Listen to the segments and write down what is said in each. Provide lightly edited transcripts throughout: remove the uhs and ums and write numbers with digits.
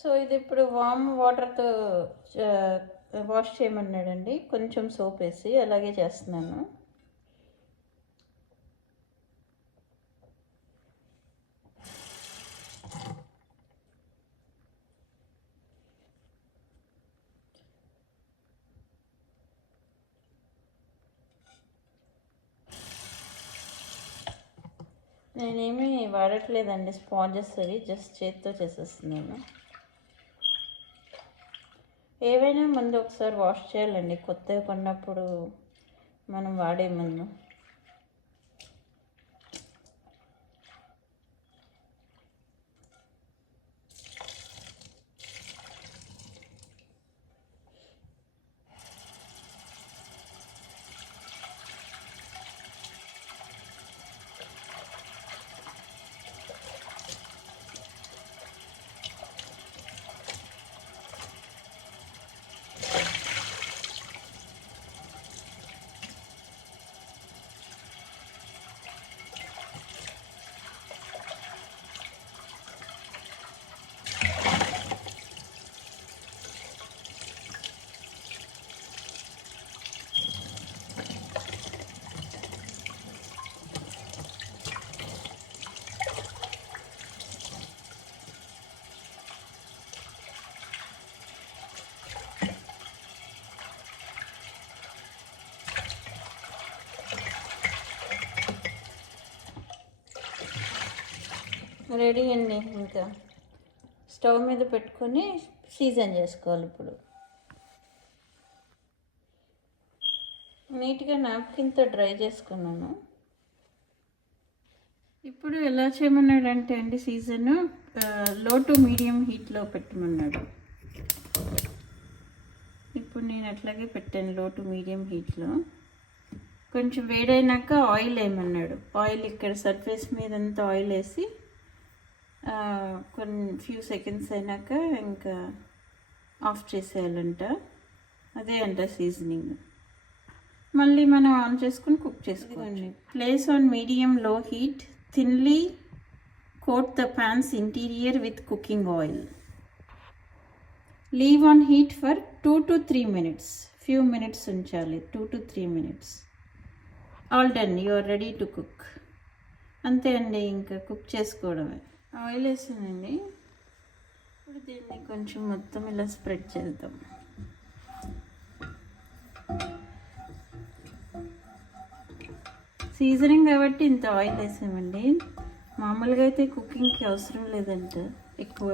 So ఇది ఇప్పుడు వామ్ వాటర్తో వాష్ చేయమన్నాడండి. కొంచెం సోప్ వేసి అలాగే చేస్తున్నాను. నేనేమీ వాడట్లేదండి స్పాంజెస్, అవి జస్ట్ చేతితో చేసేస్తున్నాను. ఏవైనా ముందు ఒకసారి వాష్ చేయాలండి, కొత్తగా కొన్నప్పుడు మనం వాడే ముందు. రెడీ అండి. ఇంకా స్టవ్ మీద పెట్టుకొని సీజన్ చేసుకోవాలి. ఇప్పుడు నీట్గా నాప్కిన్తో డ్రై చేసుకున్నాను. ఇప్పుడు ఎలా చేయమన్నాడంటే అండి, సీజన్ లో టు మీడియం హీట్లో పెట్టమన్నాడు. ఇప్పుడు నేను అట్లాగే పెట్టాను లో టు మీడియం హీట్లో. కొంచెం వేడైనాక ఆయిల్ వేయమన్నాడు. ఆయిల్ ఇక్కడ సర్ఫేస్ మీద అంతా ఆయిల్ వేసి కొన్ని ఫ్యూ సెకండ్స్ అయినాక ఇంకా ఆఫ్ చేసేయాలంట. అదే అంట సీజనింగ్. మళ్ళీ మనం ఆన్ చేసుకుని కుక్ చేసుకోండి. ప్లేస్ ఆన్ మీడియం లో heat, thinly coat the pan's interior with cooking oil. Leave on heat for 2 to 3 minutes. Few minutes ఉంచాలి, 2 to 3 minutes. All done, you are ready to cook. అంతే అండి, ఇంకా cook చేసుకోవడమే. Oil వేసానండి. ఇప్పుడు దీన్ని కొంచెం మొత్తం ఇలా స్ప్రెడ్ చేద్దాం. సీజనింగ్ కాబట్టి ఇంత ఆయిల్ వేసామండి. మామూలుగా అయితే కుకింగ్కి అవసరం లేదంట ఎక్కువ,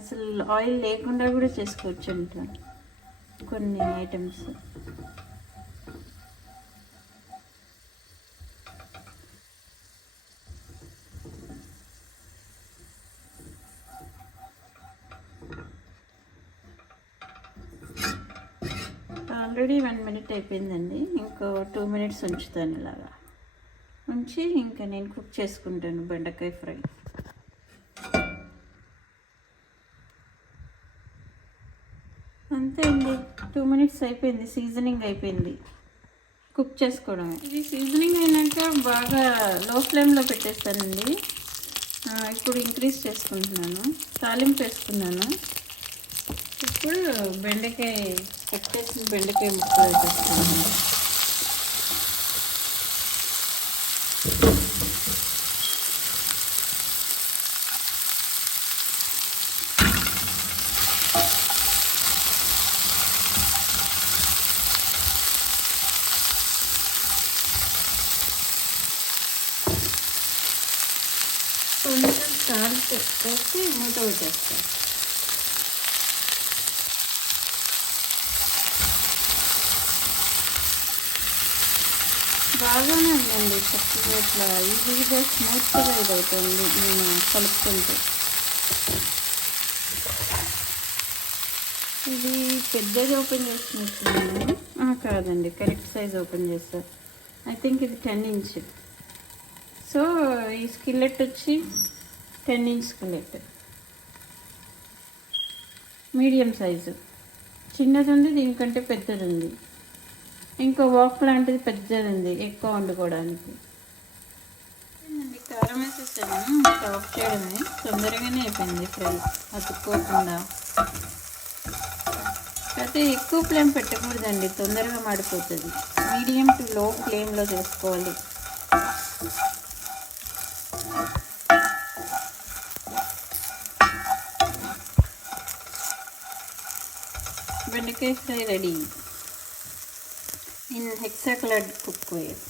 అసలు ఆయిల్ లేకుండా కూడా చేసుకోవచ్చు అంట కొన్ని ఐటమ్స్. ఆల్రెడీ 1 minute అయిపోయిందండి. ఇంకో 2 minutes ఉంచుతాను. ఇలాగా ఉంచి ఇంకా నేను కుక్ చేసుకుంటాను బెండకాయ ఫ్రై. అంతే అండి, 2 minutes అయిపోయింది. సీజనింగ్ అయిపోయింది, కుక్ చేసుకోవడమే. ఇది సీజనింగ్ అయినాక బాగా లో ఫ్లేమ్లో పెట్టేస్తానండి. ఇప్పుడు ఇంక్రీజ్ చేసుకుంటున్నాను. తాలింపు వేసుకున్నాను. ఇప్పుడు బెండకాయ కట్ చేసిన బెండకాయ ముక్కలు వేసేస్తున్నాను. కొంచెం సాల్ట్ వేసి మూత పెట్టేస్తాను. బాగానే ఉందండి, చక్కగా ఇట్లా ఈజీగా స్మూత్గా ఇదవుతుంది నేను కలుపుకుంటే. ఇది పెద్దగా ఓపెన్ చేసినట్టున్నాను. కాదండి, కరెక్ట్ సైజ్ ఓపెన్ చేస్తాను. ఐ థింక్ ఇది 10 inch. సో ఈ స్కిల్లెట్ వచ్చి 10 inch స్కిల్లెట్, మీడియం సైజు. చిన్నది ఉంది, దీనికంటే పెద్దది ఉంది. ఇంకో వాక్ లాంటిది పెద్దది ఉంది, ఎక్కువ వండుకోవడానికి. కారం వేసేసాను, స్టాప్ చేయడమే. తొందరగానే అయిపోయింది ఫ్రై, అతుక్కోకుండా. అయితే ఎక్కువ ఫ్లేమ్ పెట్టకూడదండి, తొందరగా మాడిపోతుంది. మీడియం టు లో ఫ్లేమ్లో చేసుకోవాలి. బెండకాయ ఫ్రై రెడీ ఇన్ హెక్సాక్లాడ్ కుక్వేర్.